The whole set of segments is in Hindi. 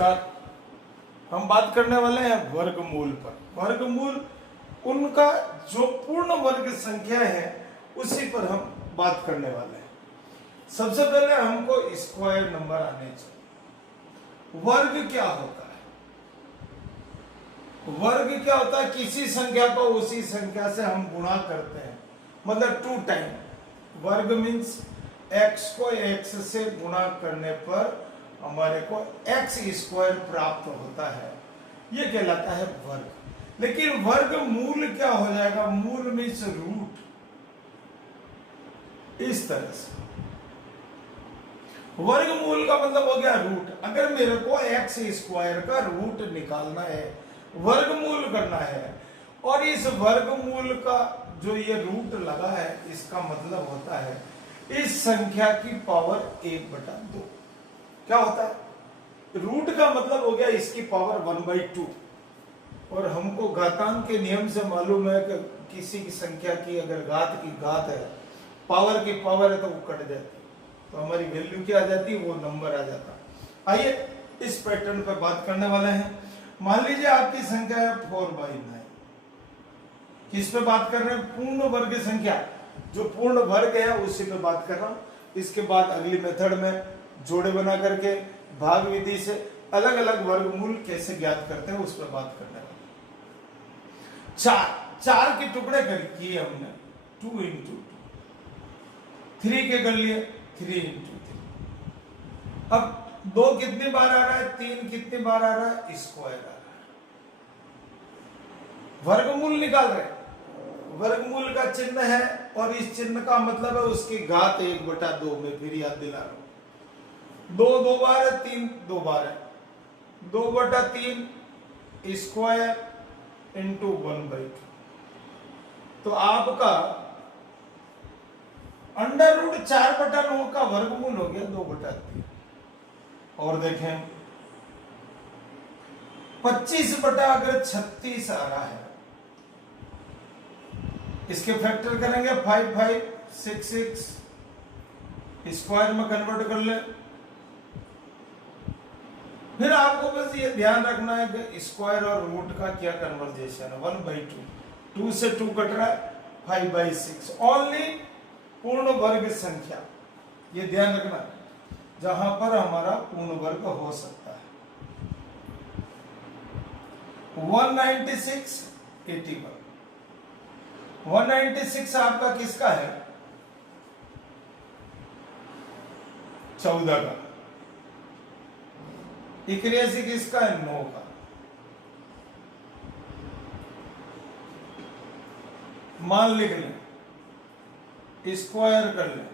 नमस्कार। हम बात करने वाले हैं वर्गमूल पर। वर्गमूल उनका जो पूर्ण वर्ग संख्या है उसी पर हम बात करने वाले हैं। सबसे पहले हमको स्क्वायर नंबर आने चाहिए। वर्ग क्या होता है? वर्ग क्या होता है? किसी संख्या को उसी संख्या से हम गुणा करते हैं, मतलब 2 टाइम। वर्ग मीन्स x को x से गुणा करने पर हमारे को x स्क्वायर प्राप्त होता है, ये कहलाता है वर्ग। लेकिन वर्ग मूल क्या हो जाएगा? मूल मीन्स रूट। इस तरह से वर्गमूल का मतलब हो गया रूट। अगर मेरे को x स्क्वायर का रूट निकालना है, वर्गमूल करना है, और इस वर्गमूल का जो ये रूट लगा है इसका मतलब होता है इस संख्या की पावर 1/2। क्या होता है? रूट का मतलब हो गया इसकी पावर 1/2। और हमको घातांक के नियम से मालूम है कि किसी की संख्या की अगर घात की घात है, पावर की पावर है, तो वो कट जाती है, तो हमारी वैल्यू क्या आ जाती है? वो नंबर आ जाता है। आइए इस पैटर्न पर बात करने वाले हैं। मान लीजिए आपकी संख्या है 4/9। किस पे बात कर रहे हैं? पूर्ण वर्ग संख्या। जो पूर्ण वर्ग है उसी पे बात कर रहा हूं। इसके बाद अगली मेथड में जोड़े बना करके भाग विधि से अलग अलग वर्गमूल कैसे ज्ञात करते हैं उस पर बात करने वाले। चार के टुकड़े कर किए हमने 2 × 2। 3 के कर लिए 3 × 3। अब 2 कितनी बार आ रहा है? 3 कितनी बार आ रहा है? स्क्वायर आ रहा है। वर्गमूल निकाल रहे हैं। वर्गमूल का चिन्ह है और इस चिन्ह का मतलब है उसकी घात 1/2 में। फिर याद दिला रहा हूं। 2 2 बार है, 3 2 बार है। 2/3 स्क्वायर इंटू 1/2। तो आपका √4/9 का वर्गमूल हो गया 2/3। और देखें 25/36 आ रहा है। इसके फैक्टर करेंगे 5 5 6 6, स्क्वायर में कन्वर्ट कर ले। फिर आपको बस ये ध्यान रखना है कि स्क्वायर और रूट का क्या कन्वर्जेशन है। 1/2, 2 से 2 कट रहा है, 5/6 ओनली पूर्ण वर्ग संख्या। ये ध्यान रखना जहां पर हमारा पूर्ण वर्ग हो सकता है। 196 81। 196 आपका किसका है? 14 का। 81 किसका है? 9 का। मान लिख लें, स्क्वायर कर लें।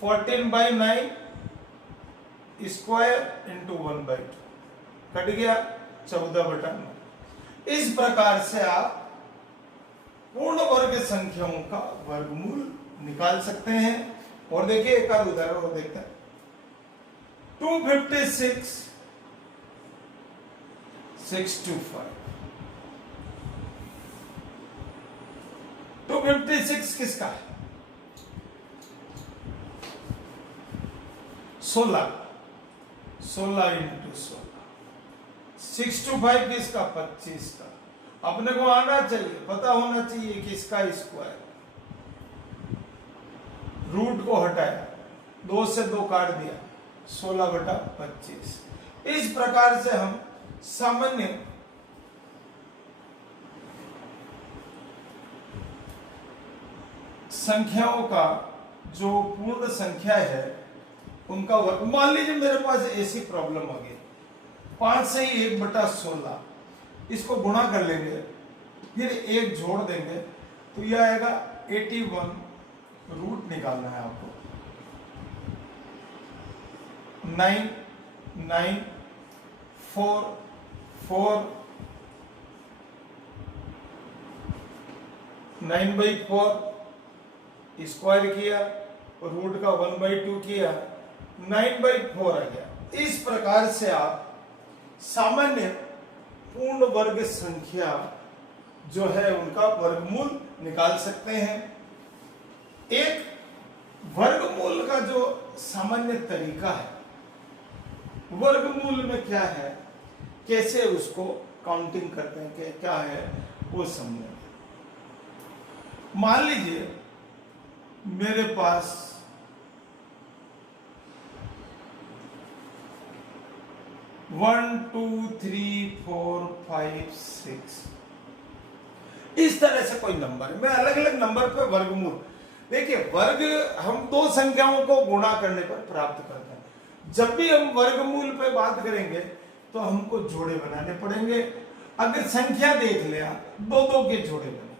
14/9 स्क्वायर इंटू 1/2 कट गया 14/9। इस प्रकार से आप पूर्ण वर्ग संख्याओं का वर्गमूल निकाल सकते हैं। और देखिए एक और उदाहरण और देखते हैं। 256 625। 256 किसका है? 16 × 16। 625 किसका? 25 का। अपने को आना चाहिए, पता होना चाहिए किसका स्क्वायर। रूट को हटाया, 2 से 2 काट दिया, 16/25। इस प्रकार से हम सामान्य संख्याओं का जो पूर्ण संख्या है उनका वर्ग। मान लीजिए मेरे पास ऐसी प्रॉब्लम आ गई, 5 से 1/16, इसको गुणा कर लेंगे, फिर 1 जोड़ देंगे, तो यह आएगा 81। रूट निकालना है आपको। 9 9 4 4 9/4 स्क्वायर किया और रूट का 1/2 किया, 9/4 आ गया। इस प्रकार से आप सामान्य पूर्ण वर्ग संख्या जो है उनका वर्गमूल निकाल सकते हैं। एक वर्गमूल का जो सामान्य तरीका है वर्गमूल में क्या है, कैसे उसको काउंटिंग करते हैं, क्या है वो समझेंगे। मान लीजिए मेरे पास 1 2 3 4 5 6 इस तरह से कोई नंबर है। मैं अलग अलग नंबर पे वर्गमूल, देखिए वर्ग हम दो संख्याओं को गुणा करने पर प्राप्त करते हैं। जब भी हम वर्गमूल पे बात करेंगे तो हमको जोड़े बनाने पड़ेंगे। अगर संख्या देख लिया, दो दो के जोड़े बने,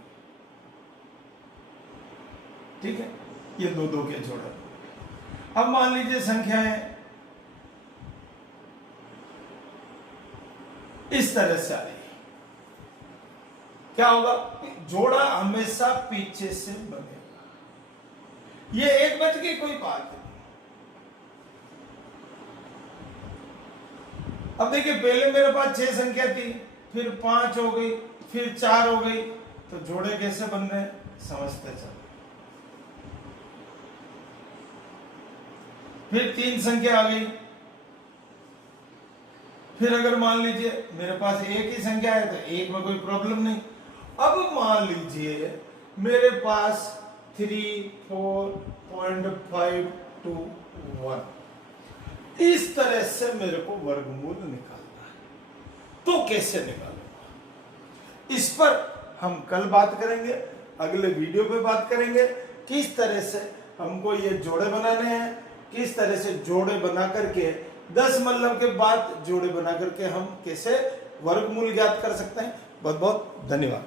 ठीक है, ये दो दो के जोड़े। अब मान लीजिए संख्याएं इस तरह से आ रही है, क्या होगा, जोड़ा हमेशा पीछे से बनेगा। ये एक बच गई, कोई बात नहीं। अब देखिए पहले मेरे पास 6 संख्या थी, फिर 5 हो गई, फिर 4 हो गई, तो जोड़े कैसे बन रहे हैं समझते चलो। फिर 3 संख्या आ गई, फिर अगर मान लीजिए मेरे पास एक ही संख्या है तो एक में कोई प्रॉब्लम नहीं। अब मान लीजिए मेरे पास 3 4.521 इस तरह से मेरे को वर्गमूल निकालना है, तो कैसे निकालूंगा, इस पर हम कल बात करेंगे, अगले वीडियो पे बात करेंगे किस तरह से हमको ये जोड़े बनाने हैं, किस तरह से जोड़े बना करके 10 मतलब के बाद जोड़े बना करके हम कैसे वर्गमूल ज्ञात कर सकते हैं। बहुत बहुत धन्यवाद।